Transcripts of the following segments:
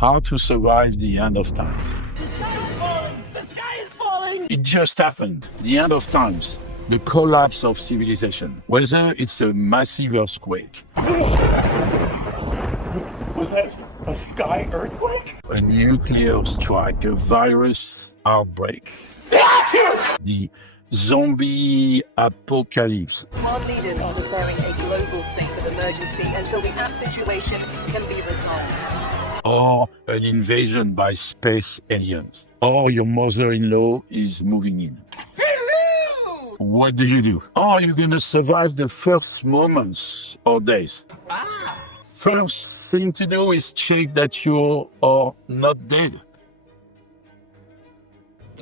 How to survive the end of times. The sky is falling! The sky is falling! It just happened. The end of times. The collapse of civilization. Whether it's a massive earthquake, Was that a sky earthquake? a nuclear strike, a virus outbreak, the zombie apocalypse, World leaders are declaring a global state of emergency until the app situation can be resolved. or an invasion by space aliens, or your mother-in-law is moving in. Hello! What do? Are you gonna survive the first moments or days? First thing to do is check that you are not dead.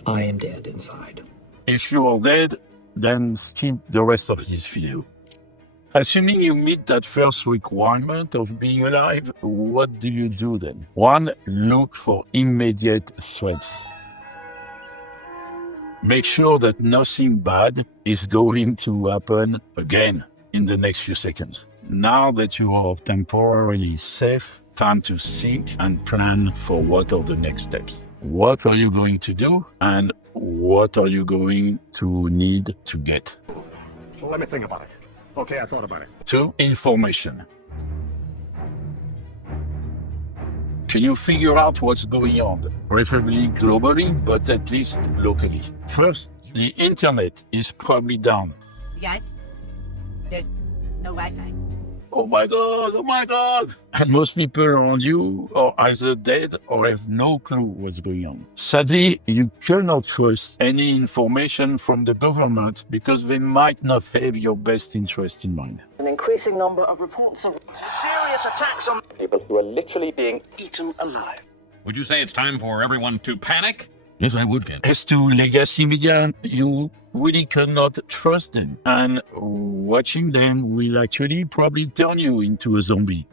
I am dead inside. If you are dead, then skip the rest of this video. Assuming you meet that first requirement of being alive, what do you do then? 1. Look for immediate threats. Make sure that nothing bad is going to happen again in the next few seconds. Now that you are temporarily safe, time to think and plan for what are the next steps. What are you going to do and what are you going to need to get? Well, let me think about it. Okay, I thought about it. 2. Information. Can you figure out what's going on? Preferably globally, but at least locally. First, the internet is probably down. Guys, there's no Wi-Fi. Oh my God. And most people around you are either dead or have no clue what's going on. Sadly, you cannot trust any information from the government because they might not have your best interest in mind. An increasing number of reports of serious attacks on people who are literally being eaten alive. Would you say it's time for everyone to panic? Yes, I would, Ken. As to legacy media, you really cannot trust them. And watching them will actually probably turn you into a zombie.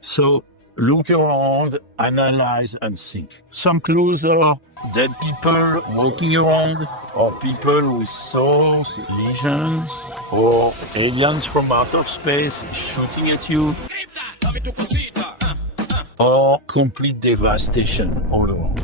So look around, analyze and think. Some clues are dead people walking around, or people with souls, lesions, or aliens from out of space shooting at you, or complete devastation all around.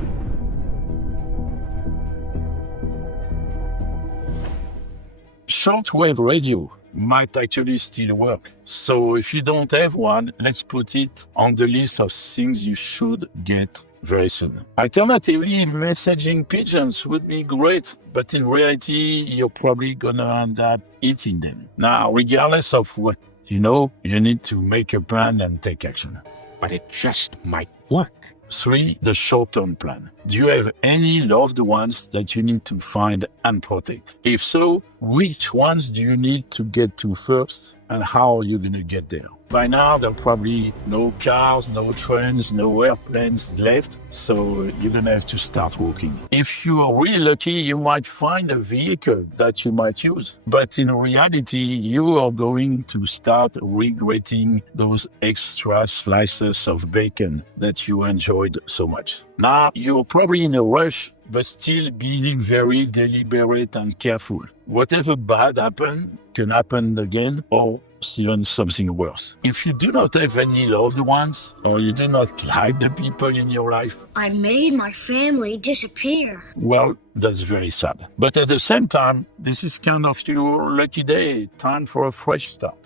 Shortwave radio might actually still work. So if you don't have one, let's put it on the list of things you should get very soon. Alternatively, messaging pigeons would be great, but in reality, you're probably gonna end up eating them. Now, regardless of what you know, you need to make a plan and take action. But it just might work. 3. The short-term plan. Do you have any loved ones that you need to find and protect? If so, which ones do you need to get to first and how are you going to get there? By now, there are probably no cars, no trains, no airplanes left, so you're going to have to start walking. If you are really lucky, you might find a vehicle that you might use. But in reality, you are going to start regretting those extra slices of bacon that you enjoyed so much. Now, you're probably in a rush, but still being very deliberate and careful. Whatever bad happened can happen again, or even something worse. If you do not have any loved ones, or you do not like the people in your life, I made my family disappear. well, that's very sad. But at the same time, this is kind of your lucky day, time for a fresh start.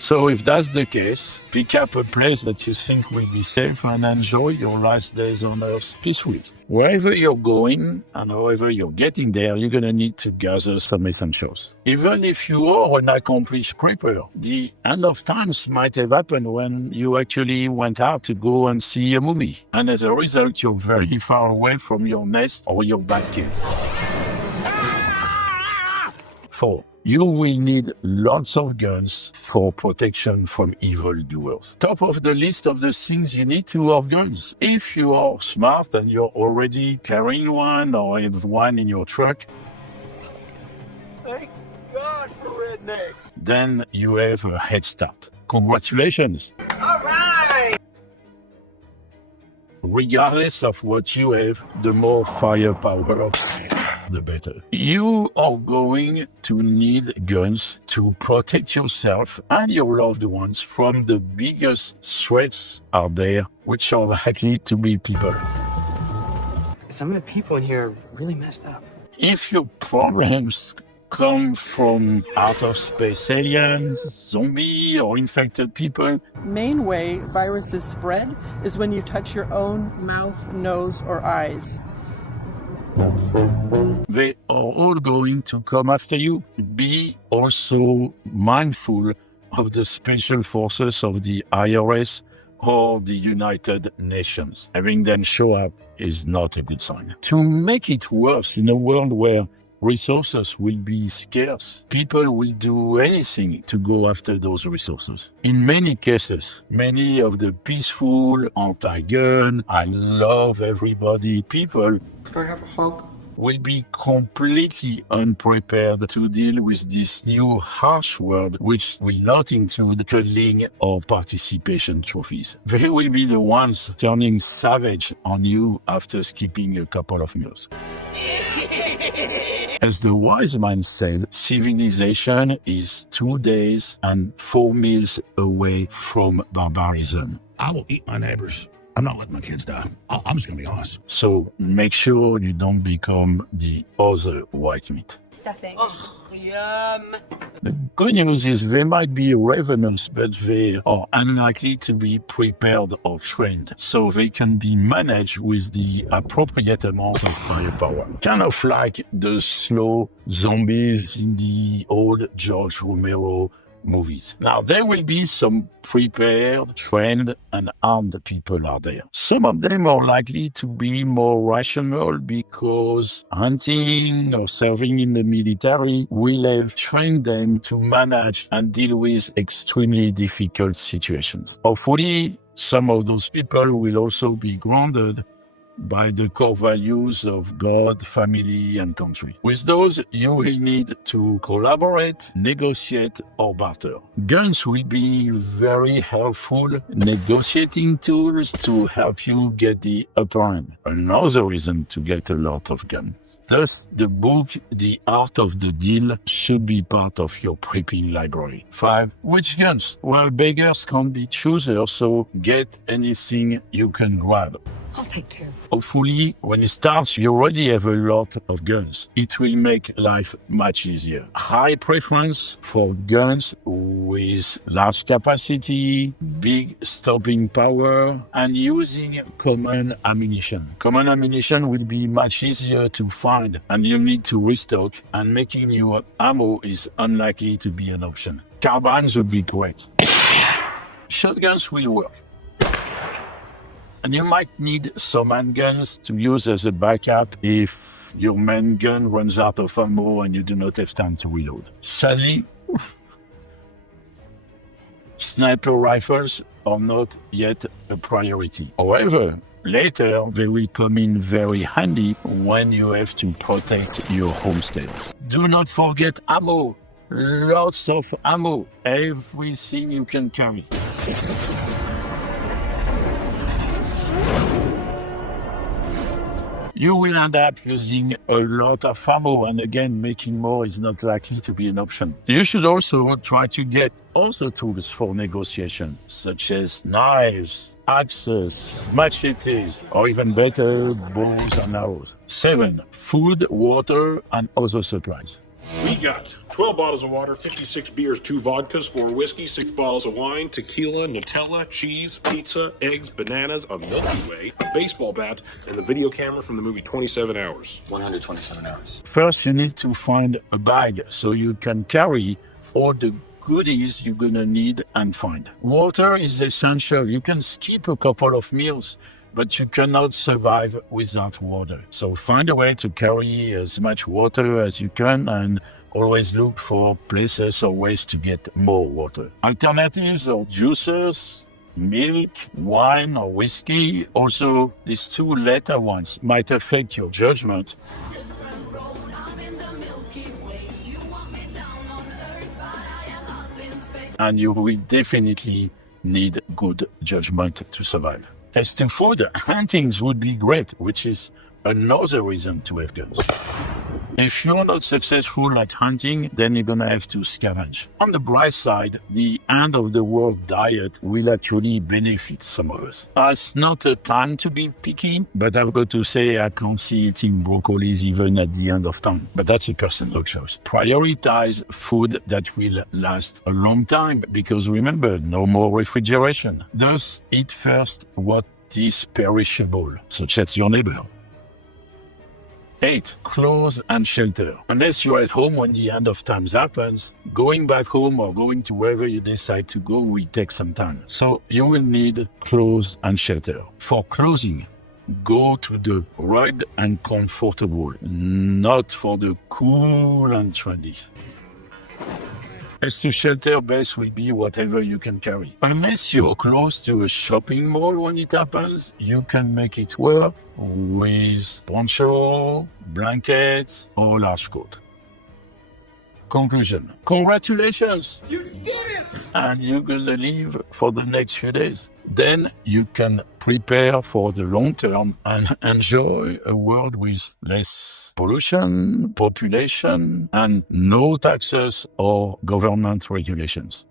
So if that's the case, pick up a place that you think will be safe and enjoy your last days on Earth peacefully. Wherever you're going and however you're getting there, you're going to need to gather some essentials. Even if you are an accomplished prepper, the end of times might have happened when you actually went out to go and see a movie. And as a result, you're very far away from your nest or your Batcave. 4. You will need lots of guns for protection from evildoers. Top of the list of the things you need to have guns. If you are smart and you're already carrying one or have one in your truck, Thank God for rednecks. then you have a head start. Congratulations! All right! Regardless of what you have, the more firepower the better. You are going to need guns to protect yourself and your loved ones from the biggest threats out there, which are likely to be people. Some of the people in here are really messed up. If your problems come from outer space aliens, zombie, or infected people, main way viruses spread is when you touch your own mouth, nose, or eyes. they are all going to come after you. Be also mindful of the special forces of the IRS or the United Nations. Having them show up is not a good sign. To make it worse, in a world where resources will be scarce, people will do anything to go after those resources. In many cases, many of the peaceful, anti-gun, I love everybody people Can I have a hug? will be completely unprepared to deal with this new harsh world, which will not include cuddling or participation trophies. They will be the ones turning savage on you after skipping a couple of meals. As the wise man said, civilization is 2 days and 4 meals away from barbarism. I will eat my neighbors. I'm not letting my kids die. I'm just going to be honest. So make sure you don't become the other white meat. Stuffing. Oh, yum. The good news is they might be ravenous, but they are unlikely to be prepared or trained, so they can be managed with the appropriate amount of firepower. Kind of like the slow zombies in the old George Romero movies. Now, there will be some prepared, trained, and armed people out there. Some of them are likely to be more rational because hunting or serving in the military will have trained them to manage and deal with extremely difficult situations. Hopefully, some of those people will also be grounded by the core values of God, family, and country. With those, you will need to collaborate, negotiate, or barter. Guns will be very helpful negotiating tools to help you get the upper hand. Another reason to get a lot of guns. Thus, the book, The Art of the Deal, should be part of your prepping library. 5. Which guns? Well, beggars can't be choosers, so get anything you can grab. I'll take 2. Hopefully, when it starts, you already have a lot of guns. It will make life much easier. High preference for guns with large capacity, big stopping power, and using common ammunition. Common ammunition will be much easier to find, and you need to restock, and making new ammo is unlikely to be an option. Carbines would be great. Shotguns will work. And you might need some handguns to use as a backup if your main gun runs out of ammo and you do not have time to reload. Sadly, sniper rifles are not yet a priority. However, later they will come in very handy when you have to protect your homestead. Do not forget ammo. Lots of ammo. Everything you can carry. You will end up using a lot of ammo, and again, making more is not likely to be an option. You should also try to get other tools for negotiation, such as knives, axes, machetes, or even better, bows and arrows. 7. Food, water, and other supplies. We got 12 bottles of water, 56 beers, 2 vodkas, 4 whiskey, 6 bottles of wine, tequila, Nutella, cheese, pizza, eggs, bananas, a Milky Way, a baseball bat, and the video camera from the movie 27 Hours. 127 hours. First, you need to find a bag so you can carry all the goodies you're gonna need and find. Water is essential. You can skip a couple of meals, but you cannot survive without water. So find a way to carry as much water as you can, and always look for places or ways to get more water. Alternatives are juices, milk, wine, or whiskey. Also, these 2 latter ones might affect your judgment. And you will definitely need good judgment to survive. As to food, huntings would be great, which is another reason to have guns. If you're not successful at hunting, then you're gonna have to scavenge. On the bright side, the end of the world diet will actually benefit some of us. It's not a time to be picky, but I've got to say I can't see eating broccolis even at the end of time. But that's a personal choice. Prioritize food that will last a long time, because remember, no more refrigeration. Thus, eat first what is perishable, such as your neighbor. 8. Clothes and shelter. Unless you're at home when the end of times happens, going back home or going to wherever you decide to go will take some time. So you will need clothes and shelter. For clothing, go to the rugged and comfortable, not for the cool and trendy. As to shelter, best will be whatever you can carry. Unless you're close to a shopping mall when it happens, you can make it work with poncho, blankets, or large coat. Conclusion. Congratulations! You did it! And you're gonna leave for the next few days. Then you can prepare for the long term and enjoy a world with less pollution, population, and no taxes or government regulations.